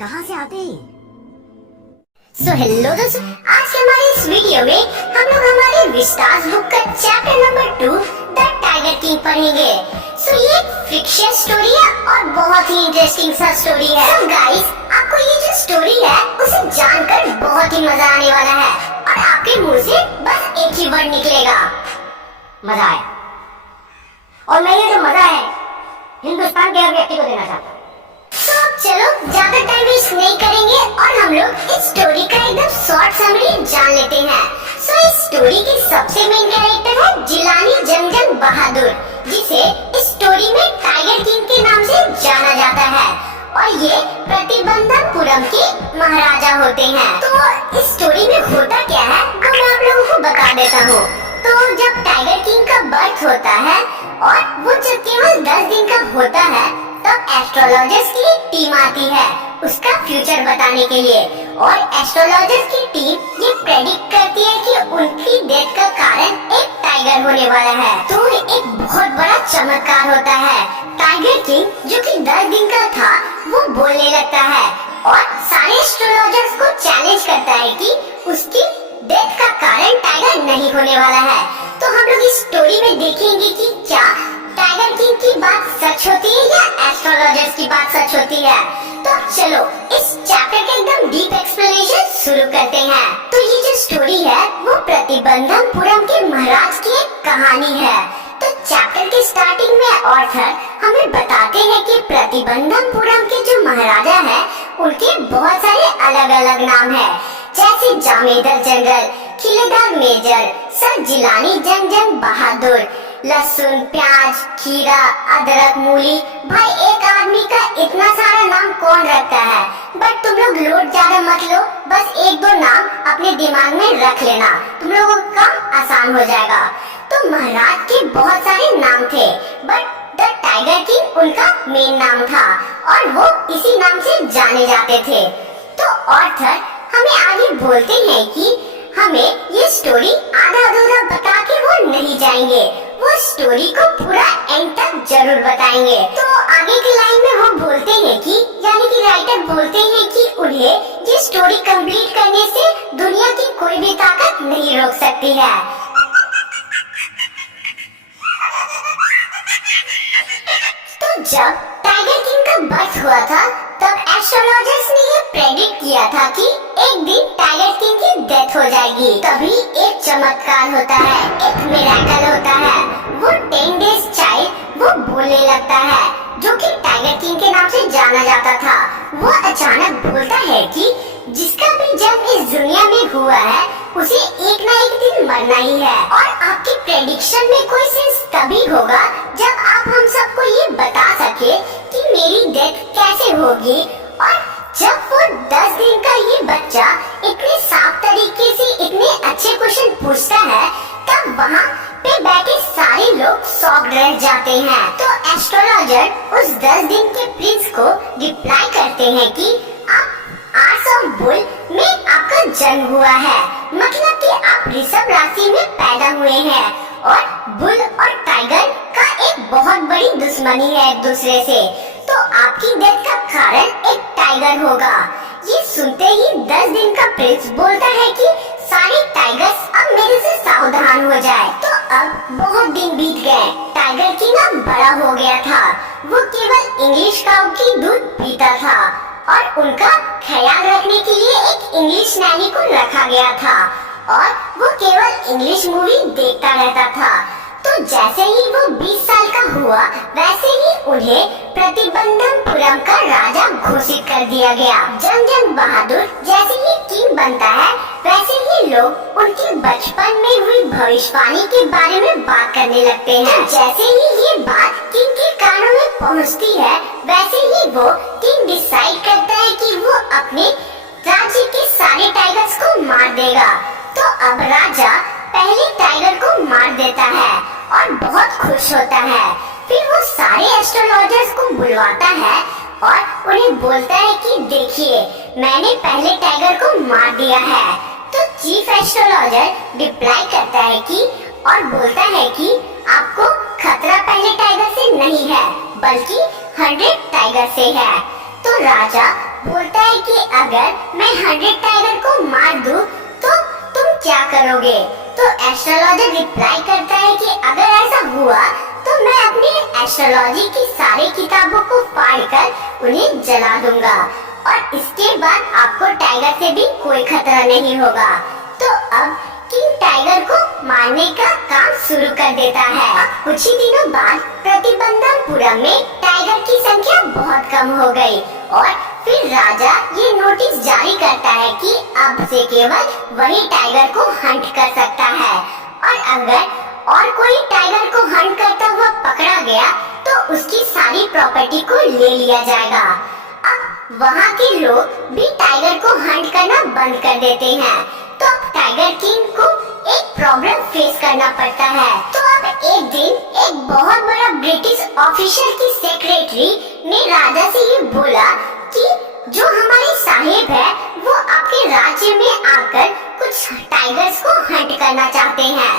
कहाँ से आते हैं? हेलो दोस्तों, आज के हमारे इस वीडियो में हम लोग हमारे विस्तार बुक का chapter number 2 the tiger king पढ़ेंगे। ये फिक्शन स्टोरी है और बहुत ही इंटरेस्टिंग सा स्टोरी है। गाइस, आपको ये जो स्टोरी है उसे जानकर बहुत ही मजा आने वाला है और आपके मुंह से बस एक ही वर्ड निकलेगा, मजा आया। और मैं ये जो मजा है हिंदुस्तान के हर व्यक्ति को देना चाहता हूँ। चलो ज्यादा टाइम वेस्ट नहीं करेंगे और हम लोग इस स्टोरी का एकदम शॉर्ट समरी जान लेते हैं। इस स्टोरी के सबसे मेन कैरेक्टर है जिलानी जंगजंग बहादुर, जिसे इस स्टोरी में टाइगर किंग के नाम से जाना जाता है और ये प्रतिबंधनपुरम के महाराजा होते हैं। तो इस स्टोरी में होता क्या है वो मैं आप लोगों को बता देता हूँ। तो जब टाइगर किंग का बर्थ होता है और वो जब केवल 10 दिन का होता है तब एस्ट्रोलॉजर्स की टीम आती है उसका फ्यूचर बताने के लिए और एस्ट्रोलॉजर्स की टीम ये प्रेडिक्ट करती है कि उनकी डेथ का कारण एक टाइगर होने वाला है। तो एक बहुत बड़ा चमत्कार होता है। टाइगर किंग जो कि 10 दिन का था वो बोलने लगता है और सारे एस्ट्रोलॉजर्स को चैलेंज करता है कि उसकी डेथ का कारण टाइगर नहीं होने वाला है। तो हम लोग इस स्टोरी में देखेंगे कि क्या टाइगर किंग की बात सच होती है या एस्ट्रोलॉजर्स की बात सच होती है। तो चलो इस चैप्टर के एकदम डीप एक्सप्लेनेशन शुरू करते हैं। तो ये जो स्टोरी है वो प्रतिबंधनपुरम के महाराज की एक कहानी है। तो चैप्टर के स्टार्टिंग में ऑथर हमें बताते हैं कि प्रतिबंधनपुरम के जो महाराजा है उनके बहुत सारे अलग अलग नाम है, जैसे जामेदर जनरल, खिलेदार मेजर, सर जिलानी जंगजंग बहादुर, लहसुन, प्याज, खीरा, अदरक, मूली। भाई एक आदमी का इतना सारा नाम कौन रखता है। बट तुम लोग लोड ज्यादा मत लो, बस एक दो नाम अपने दिमाग में रख लेना, तुम लोगों का काम आसान हो जाएगा। तो महाराज के बहुत सारे नाम थे बट द टाइगर किंग उनका मेन नाम था और वो इसी नाम से जाने जाते थे। तो ऑथर हमें आगे बोलते हैं कि हमें ये स्टोरी आधा अधूरा बता के वो नहीं जाएंगे, वो स्टोरी को पूरा एंड तक जरूर बताएंगे। तो आगे की लाइन में वो बोलते हैं कि यानी कि राइटर बोलते हैं कि उन्हें ये स्टोरी कंप्लीट करने से दुनिया की कोई भी ताकत नहीं रोक सकती है। तो जब टाइगर किंग का बर्थ हुआ था तब एस्ट्रोलॉजर्स ने ये प्रेडिक्ट किया था कि एक दिन टाइगर किंग की डेथ हो जाएगी। तभी एक चमत्कार होता है, एक मिरेकल होता है। वो 10 डेज चाइल्ड वो बोलने लगता है जो कि टाइगर किंग के नाम से जाना जाता था। वो अचानक बोलता है कि जिसका भी जन्म इस दुनिया में हुआ है उसे एक ना एक दिन मरना ही है। और आपकी प्रेडिक्शन में कोई सेंस तभी होगा जब आप हम सबको ये बता सके कि मेरी डेथ कैसे होगी। और जब वो 10 दिन का ये बच्चा इतने साफ तरीके से इतने अच्छे क्वेश्चन पूछता है तब वहाँ पे बैठे सारे लोग शॉक्ड रह जाते हैं। तो एस्ट्रोलॉजर उस 10 दिन के प्रिंस को रिप्लाई करते हैं कि आप आर्ट्स ऑफ बुल में आपका जन्म हुआ है, मतलब कि आप वृषभ राशि में पैदा हुए हैं और बुल और टाइगर का एक बहुत बड़ी दुश्मनी है एक दूसरे से। तो आपकी डेथ का कारण एक टाइगर होगा। ये सुनते ही 10 दिन का प्रिंस बोलता है कि सारे टाइगर्स अब मेरे से सावधान हो जाए। तो अब बहुत दिन बीत गए, टाइगर की ना बड़ा हो गया था। वो केवल इंग्लिश काऊ की दूध पीता था और उनका ख्याल रखने के लिए एक इंग्लिश नैनी को रखा गया था और वो केवल इंग्लिश मूवी देखता रहता था। तो जैसे ही वो 20 साल का हुआ वैसे ही उन्हें प्रतिबंधनपुरम का राजा घोषित कर दिया गया। जंगजंग बहादुर जैसे ही किंग बनता है वैसे ही लोग उनके बचपन में हुई भविष्यवाणी के बारे में बात करने लगते हैं। जैसे ही ये बात किंग के कानों में पहुंचती है वैसे ही वो किंग डिसाइड करता है कि वो अपने राज्य के सारे टाइगर्स को मार देगा। तो अब राजा पहले टाइगर को मार देता है और बहुत खुश होता है। फिर वो सारे एस्ट्रोलॉजर्स को बुलवाता है और उन्हें बोलता है कि देखिए मैंने पहले टाइगर को मार दिया है। तो चीफ एस्ट्रोलॉजर रिप्लाई करता है कि और बोलता है कि आपको खतरा पहले टाइगर से नहीं है बल्कि 100 टाइगर से है। तो राजा बोलता है कि अगर मैं 100 टाइगर को मार दूं तो तुम क्या करोगे? तो एस्ट्रोलॉजर रिप्लाई करता है कि अगर ऐसा हुआ तो मैं अपनी एस्ट्रोलॉजी की सारी किताबों को फाड़कर उन्हें जला दूंगा और इसके बाद आपको टाइगर से भी कोई खतरा नहीं होगा। तो अब किंग टाइगर को मारने का काम शुरू कर देता है। अब कुछ ही दिनों बाद प्रतिबंधपुरम में टाइगर की संख्या बहुत कम हो गई और फिर राजा ये नोटिस जारी करता है कि अब से केवल वही टाइगर को हंट कर सकता है और अगर और कोई टाइगर को हंट करता हुआ पकड़ा गया तो उसकी सारी प्रॉपर्टी को ले लिया जाएगा। अब वहाँ के लोग भी टाइगर को हंट करना बंद कर देते हैं। तो अब टाइगर किंग को एक प्रॉब्लम फेस करना पड़ता है। तो अब एक दिन एक बहुत बड़ा ब्रिटिश ऑफिसर की सेक्रेटरी ने राजा से ये बोला कि जो हमारे साहिब है वो आपके राज्य में आकर कुछ टाइगर्स को हंट करना चाहते हैं।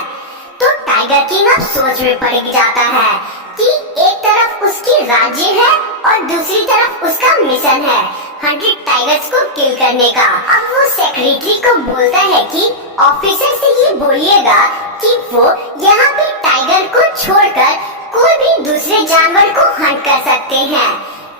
तो टाइगर किंग अब सोच में पड़ जाता है कि एक तरफ उसकी राज्य है और दूसरी तरफ उसका मिशन है 100 टाइगर्स को किल करने का। अब वो सेक्रेटरी को बोलता है कि ऑफिसर से ये बोलिएगा कि वो यहाँ पे टाइगर को छोड़कर कोई भी दूसरे जानवर को हंट कर सकते हैं।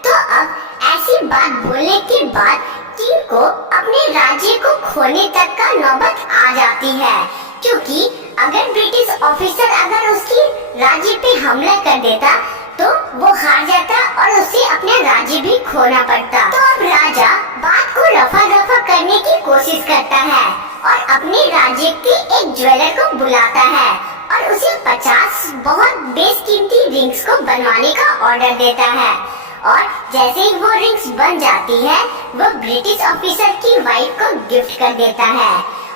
तो अब ऐसी बात बोलने के बाद किंग को अपने राज्य को खोने तक का नौबत आ जाती है, क्योंकि अगर ब्रिटिश ऑफिसर अगर उसकी राज्य पे हमला कर देता तो वो हार जाता और उसे अपना राज्य भी खोना पड़ता। तो अब राजा बात को रफा दफा करने की कोशिश करता है और अपने राज्य के एक ज्वेलर को बुलाता है और उसे 50 बहुत बेशकीमती रिंग्स को बनवाने का ऑर्डर देता है और जैसे ही वो रिंग्स बन जाती है वो ब्रिटिश ऑफिसर की वाइफ को गिफ्ट कर देता है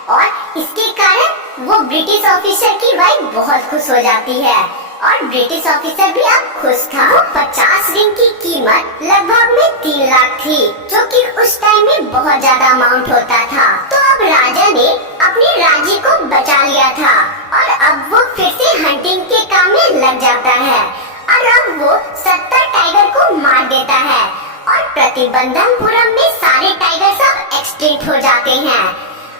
और इसके कारण वो ब्रिटिश ऑफिसर की वाइफ बहुत खुश हो जाती है और ब्रिटिश ऑफिसर भी अब खुश था। 50 रिंग की कीमत लगभग में 3 लाख थी, जो कि उस टाइम में बहुत ज्यादा अमाउंट होता था। तो अब राजा ने अपने राज्य को बचा लिया था और अब वो फिर से हंटिंग के काम में लग जाता है और अब वो 70 टाइगर को मार देता है और प्रतिबंधपुरम में सारे टाइगर सब एक्सटिंक्ट हो जाते हैं।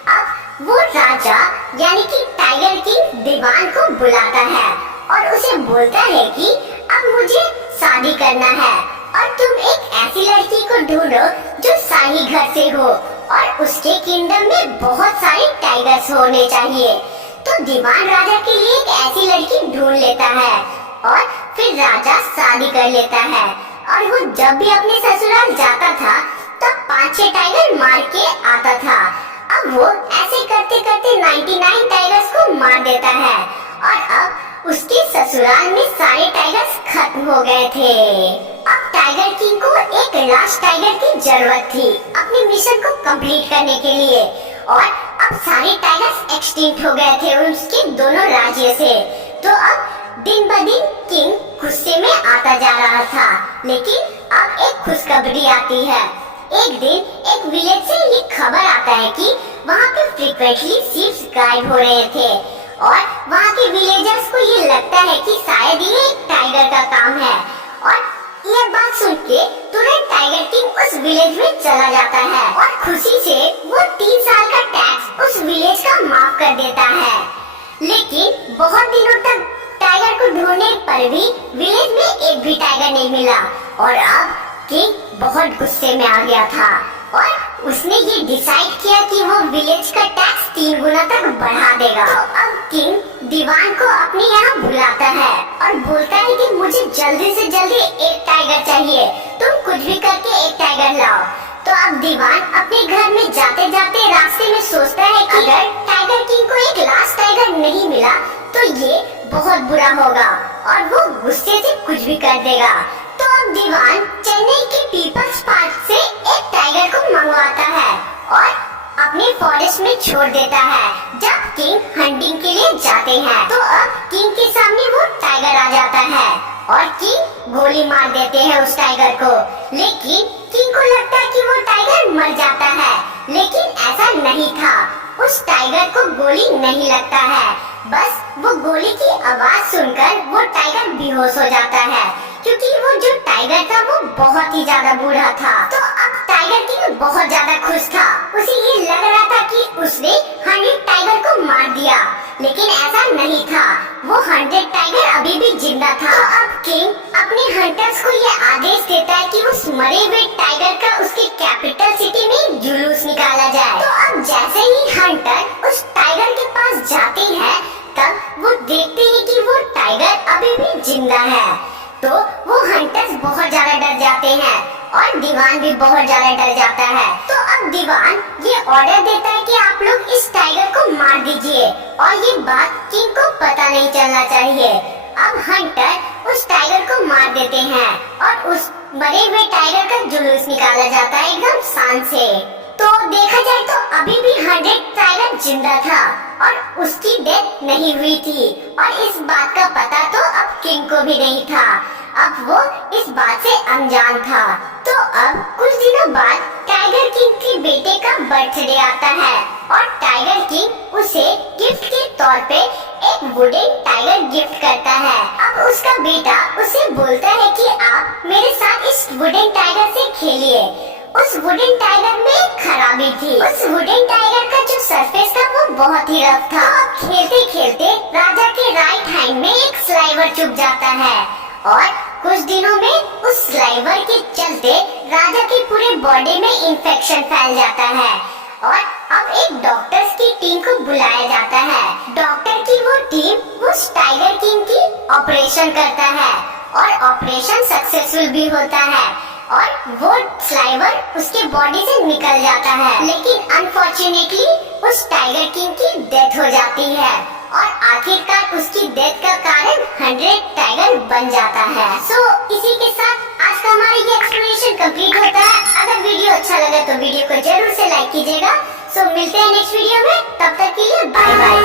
अब वो राजा यानी कि टाइगर किंग दीवान को बुलाता है और उसे बोलता है कि अब मुझे शादी करना है और तुम एक ऐसी लड़की को ढूंढो जो शाही घर से हो और उसके किंगडम में बहुत सारे टाइगर्स होने चाहिए। तो दीवान राजा के लिए एक ऐसी लड़की ढूंढ लेता है और फिर राजा शादी कर लेता है और वो जब भी अपने ससुराल जाता था तब 5-6 टाइगर मार के आता था। अब वो ऐसे करते करते 99 टाइगर्स को मार देता है और अब उसके ससुराल में सारे टाइगर्स खत्म हो गए थे। अब टाइगर किंग को एक लास्ट टाइगर की जरूरत थी अपने मिशन को कंप्लीट करने के लिए और अब सारे टाइगर्स एक्सटिंक्ट हो गए थे उसके दोनों राज्य से। तो अब दिन ब दिन किंग गुस्से में आता जा रहा था, लेकिन अब एक खुशखबरी आती है। एक दिन एक विलेज से ये खबर आता है कि वहाँ पे फ्रीक्वेंटली शीप गायब हो रहे थे और वहाँ के विलेजर्स को ये लगता है कि शायद ये एक टाइगर का काम है और ये बात सुन के तुरंत टाइगर किंग उस विलेज में चला जाता है और खुशी से वो 3 साल का टैक्स उस विलेज का माफ कर देता है। लेकिन बहुत दिनों तक टाइगर को ढूंढने पर भी विलेज में एक भी टाइगर नहीं मिला और अब किंग बहुत गुस्से में आ गया था और उसने ये डिसाइड किया कि वो विलेज का टैक्स 3 गुना तक बढ़ा देगा। तो अब किंग दीवान को अपने यहाँ बुलाता है और बोलता है कि मुझे जल्दी से जल्दी एक टाइगर चाहिए, तुम कुछ भी करके एक टाइगर लाओ। तो अब दीवान अपने घर में जाते जाते रास्ते में सोचता है कि अगर टाइगर किंग को एक लास्ट टाइगर नहीं मिला तो ये बहुत बुरा होगा और वो गुस्से से कुछ भी कर देगा। तो अब दीवान चेन्नई के पीपल्स पार्क से एक टाइगर को मंगवाता है और अपने फॉरेस्ट में छोड़ देता है। जब किंग हंटिंग के लिए जाते हैं तो अब किंग के सामने वो टाइगर आ जाता है और किंग गोली मार देते हैं उस टाइगर को, लेकिन किंग को लगता है कि वो टाइगर मर जाता है, लेकिन ऐसा नहीं था। उस टाइगर को गोली नहीं लगता है, बस वो गोली की आवाज सुनकर वो टाइगर बेहोश हो जाता है, क्योंकि वो जो टाइगर था वो बहुत ही ज्यादा बूढ़ा था। तो अब टाइगर किंग बहुत ज्यादा खुश था। उसे ये लग रहा था कि उसने 100 टाइगर को मार दिया, लेकिन ऐसा नहीं था। वो 100 टाइगर अभी भी जिंदा था। तो अब किंग अपने हंटर्स को ये आदेश देता है कि उस मरे हुए टाइगर का उसके कैपिटल सिटी में जुलूस निकाला जाए। तो अब जैसे ही हंटर उस टाइगर के पास जाते हैं, तब वो देखते हैं कि वो टाइगर अभी भी जिंदा है। तो वो हंटर्स बहुत ज्यादा डर जाते हैं और दीवान भी बहुत ज्यादा डर जाता है। तो अब दीवान ये ऑर्डर देता है कि आप लोग इस टाइगर को मार दीजिए और ये बात किंग को पता नहीं चलना चाहिए। अब हंटर उस टाइगर को मार देते हैं और उस मरे हुए टाइगर का जुलूस निकाला जाता है एकदम शान से। तो देखा जाए तो अभी भी 100 टाइगर जिंदा था और उसकी डेथ नहीं हुई थी और इस बात का पता तो अब किंग को भी नहीं था। अब वो इस बात से अनजान था। तो अब कुछ दिनों बाद टाइगर किंग के बेटे का बर्थडे आता है और टाइगर किंग उसे गिफ्ट के तौर पे एक वुडन टाइगर गिफ्ट करता है। अब उसका बेटा उसे बोलता है कि आप मेरे साथ इस वुडन टाइगर से खेलिए। उस वुडन टाइगर में एक खराबी थी। उस वुडन टाइगर का जो सरफेस था वो बहुत ही रफ था। अब खेलते खेलते राजा के राइट हैंड में एक स्लाइवर चुभ जाता है और कुछ दिनों में उस स्लाइवर के चलते राजा की पूरे बॉडी में इंफेक्शन फैल जाता है और अब एक डॉक्टर्स की टीम को बुलाया जाता है। डॉक्टर की वो टीम उस टाइगर किंग की ऑपरेशन करता है और ऑपरेशन सक्सेसफुल भी होता है और वो स्लाइवर उसके बॉडी से निकल जाता है। लेकिन अनफॉर्चुनेटली उस टाइगर किंग की डेथ हो जाती है और आखिरकार उसकी डेथ का कारण 100 टाइगर बन जाता है। इसी के साथ आज का हमारा ये एक्सप्लेनेशन कंप्लीट होता है। अगर वीडियो अच्छा लगा तो वीडियो को जरूर से लाइक कीजिएगा। मिलते हैं नेक्स्ट वीडियो में, तब तक के लिए बाय बाय।